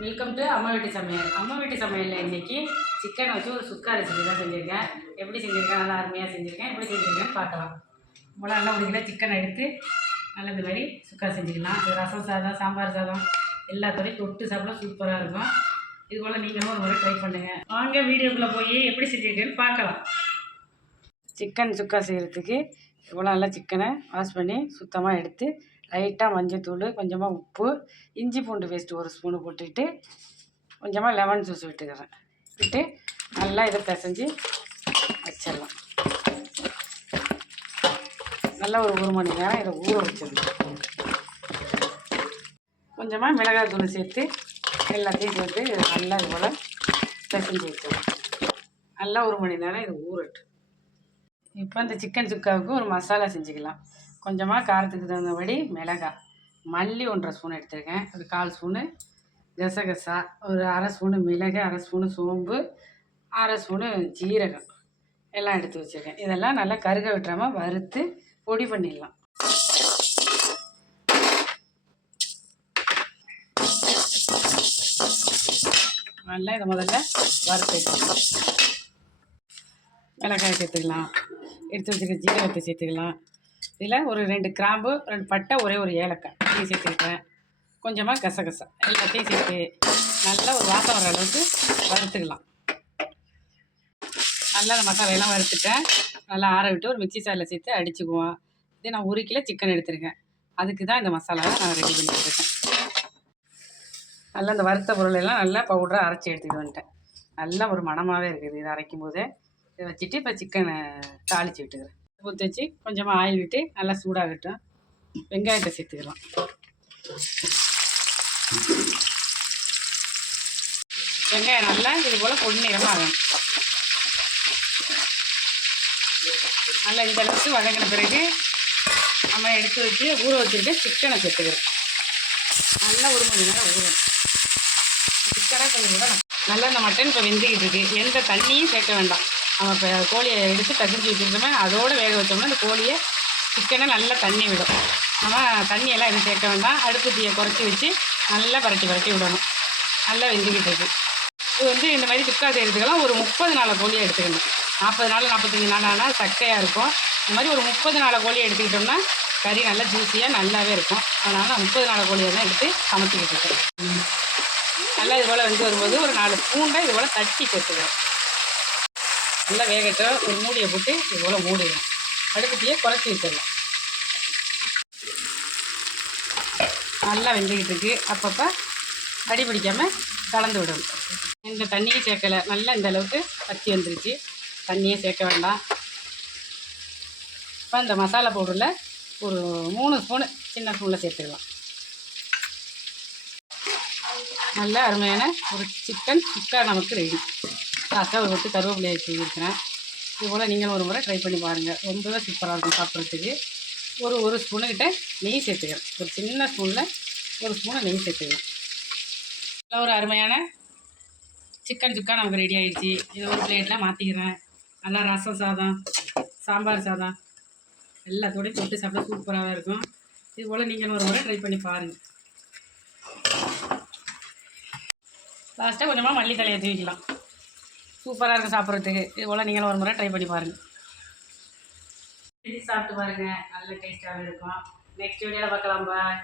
Welcome to அம்மா வீட்டு சமையல். அம்மா வீட்டு சமையலில் இன்றைக்கி சிக்கன் வச்சு ஒரு சுக்கா ரெசிபி தான் செஞ்சுருக்கேன். எப்படி செஞ்சுருக்கேன்? நல்லா அருமையாக செஞ்சுருக்கேன். எப்படி செஞ்சுருக்கேன்னு பார்க்கலாம். இவ்வளோ நல்லா ஒரு கிலோ சிக்கன் எடுத்து நல்லா இந்த மாதிரி சுக்கா செஞ்சுக்கலாம். இது ரசம் சாதம் சாம்பார் சாதம் எல்லாத்தோடையும் தொட்டு சாப்பிட சூப்பராக இருக்கும். இது போல் நீங்களும் ஒரு முறை ட்ரை பண்ணுங்கள் வாங்க வீடியோக்குள்ளே போய் எப்படி செஞ்சுருக்கேன்னு பார்க்கலாம். சிக்கன் சுக்கா செய்கிறதுக்கு இவ்வளோ நல்லா சிக்கனை வாஷ் பண்ணி சுத்தமாக எடுத்து லைட்டாக மஞ்சத்தூள் கொஞ்சமாக உப்பு இஞ்சி பூண்டு பேஸ்ட்டு ஒரு ஸ்பூனு போட்டுக்கிட்டு கொஞ்சமாக லெமன் ஜூஸ் விட்டுக்கிறேன். விட்டு நல்லா இதை பிசைஞ்சு வச்சிடலாம். நல்லா ஒரு ஒரு மணி நேரம் இதை ஊற வச்சிடணும் கொஞ்சமாக மிளகாய் தூள் சேர்த்து எல்லாத்தையும் சேர்த்து இதை நல்லா இது போல் பிசைஞ்சு வச்சிடலாம். நல்லா ஒரு மணி நேரம் இது ஊறட்டும். இப்போ இந்த சிக்கன் சுக்காவுக்கு ஒரு மசாலா செஞ்சுக்கலாம். கொஞ்சமாக காரத்துக்கு தகுந்தபடி மிளகாய் மல்லி ஒன்றரை ஸ்பூன் எடுத்திருக்கேன். ஒரு கால் ஸ்பூனு கசகசா ஒரு அரை ஸ்பூனு மிளகு அரை ஸ்பூனு சோம்பு அரை ஸ்பூனு ஜீரகம். எல்லாம் எடுத்து வச்சுருக்கேன். இதெல்லாம் நல்லா கருக விட்டுறாமல் வறுத்து பொடி பண்ணிடலாம். நல்லா இதை முதல்ல வறுத்து வச்சுக்கலாம் மிளகாய் சேர்த்துக்கலாம். எடுத்து வச்சுருக்க ஜீரகத்தை சேர்த்துக்கலாம். இதில் ஒரு ரெண்டு கிராம்பு ரெண்டு பட்டை ஒரே ஒரு ஏலக்காய். இதையும் சேர்த்துக்கிட்டேன் கொஞ்சமாக கசகசா. எல்லாத்தையும் சேர்த்து நல்லா ஒரு வாசம் வர அளவுக்கு வறுத்துக்கலாம். நல்லா அந்த மசாலையெல்லாம் வறுத்துட்டேன். நல்லா ஆற விட்டு ஒரு மிக்சி சாரில் சேர்த்து அடிச்சுக்குவோம். இதே நான் ஒரு கிலோ சிக்கன் எடுத்திருக்கேன். அதுக்கு தான் இந்த மசாலாவை நான் ரெடி பண்ணி இருக்கேன் நல்லா இந்த வறுத்த பொருள் எல்லாம் நல்லா பவுடராக அரைச்சி எடுத்துகிட்டு வந்துட்டேன். நல்லா ஒரு மணமாகவே இருக்குது. இதை அரைக்கும் போதே இதை வச்சுட்டு இப்போ சிக்கனை தாளித்து விட்டுக்கிறேன். ஊற்றி வச்சு கொஞ்சமாக ஆயில் விட்டு நல்லா சூடாகட்டும். வெங்காயத்தை சேர்த்துக்கலாம். வெங்காயம் நல்லா இது போல் பொன்னிறமாக ஆகணும். நல்லா இந்த அளவுக்கு வதங்கின பிறகு நம்ம எடுத்து வச்சு ஊற வச்சுட்டு சிக்கனை சேர்த்துக்கிறோம். நல்லா ஒரு மணி நேரம் ஊறணும். சிக்கனை கொஞ்சம் கூட நல்லா இந்த மட்டன் இப்போ வெந்துக்கிட்டு இருக்கு. எந்த தண்ணியும் சேர்க்க வேண்டாம். நம்ம இப்போ கோழியை எடுத்து கசிஞ்சு வச்சுருந்தோமே அதோடு வேக வச்சோம்னா அந்த கோழியை சிக்கனை நல்லா தண்ணி விடும். நம்ம தண்ணியெல்லாம் எதுவும் சேர்க்க வேண்டாம். அடுப்பு தீயை குறைச்சி வச்சு நல்லா பரட்டி பரட்டி விடணும். நல்லா வெந்துக்கிட்டு இருக்கு. இது வந்து இந்த மாதிரி சுக்கா செய்கிறதுக்கெல்லாம் ஒரு முப்பது நாள் கோழியை எடுத்துக்கணும். நாற்பது நாள் நாற்பத்தஞ்சு நாள் ஆனால் சக்கையாக இருக்கும். இந்த மாதிரி ஒரு முப்பது நாள் கோழியை எடுத்துக்கிட்டோம்னா கறி நல்லா ஜூஸியாக நல்லாவே இருக்கும். அதனால் முப்பது நாள் கோழியை தான் எடுத்து சமைச்சிக்கிட்டு இருக்கேன் நல்லா இது போல் வந்து வரும்போது ஒரு நாலு பூண்டை இது போல் தட்டி சேர்த்துக்கிறேன் நல்லா வேகட்டும் ஒரு மூடியை போட்டு இது போல் மூடிடும் அடுப்புத்தையே குறைச்சி வச்சிடலாம். நல்லா வெந்துக்கிட்டு இருக்கு. அப்பப்போ அடி பிடிக்காமல் கலந்து விடணும். இந்த தண்ணியும் சேர்க்கலை. நல்லா இந்த அளவுக்கு பற்றி வந்துருச்சு. தண்ணியே சேர்க்க வேண்டாம். இப்போ இந்த மசாலா பவுடரில் ஒரு மூணு ஸ்பூனு சின்ன ஸ்பூனில் சேர்த்துக்கலாம் நல்ல அருமையான ஒரு சிக்கன் சுக்கா நமக்கு ரெடி லாஸ்ட்டாக ஒரு கொட்டு கருவேப்பிலையை செய்திருக்கிறேன் இது போல் நீங்களும் ஒரு முறை ட்ரை பண்ணி பாருங்கள் ரொம்பவே சூப்பராக இருக்கும் சாப்பிட்றதுக்கு. ஒரு ஒரு ஸ்பூனுக்கிட்ட நெய் சேர்த்துக்கிறேன் ஒரு சின்ன ஸ்பூனில் ஒரு ஸ்பூனை நெய் சேர்த்துக்கிறேன் நல்ல ஒரு அருமையான சிக்கன் சுக்கா நமக்கு ரெடி ஆகிடுச்சி இதை ஒரு பிளேட்டில் மாற்றிக்கிறேன் நல்லா ரசம் சாதம் சாம்பார் சாதம். எல்லாத்தோடையும் தொட்டு சாப்பிட்டா சூப்பராக இருக்கும். இது போல் நீங்களும் ஒரு முறை ட்ரை பண்ணி பாருங்கள் லாஸ்ட்டாக கொஞ்சமாக மல்லித்தலையை தூக்கிக்கலாம் சூப்பராக இருக்கும் சாப்பிட்றதுக்கு. இது போல் நீங்களும் ஒரு முறை ட்ரை பண்ணி பாருங்கள் செஞ்சு சாப்பிட்டு பாருங்கள் நல்ல டேஸ்ட்டாகவே இருக்கும். நெக்ஸ்ட் வீடியோவில் பார்க்கலாம். பாய்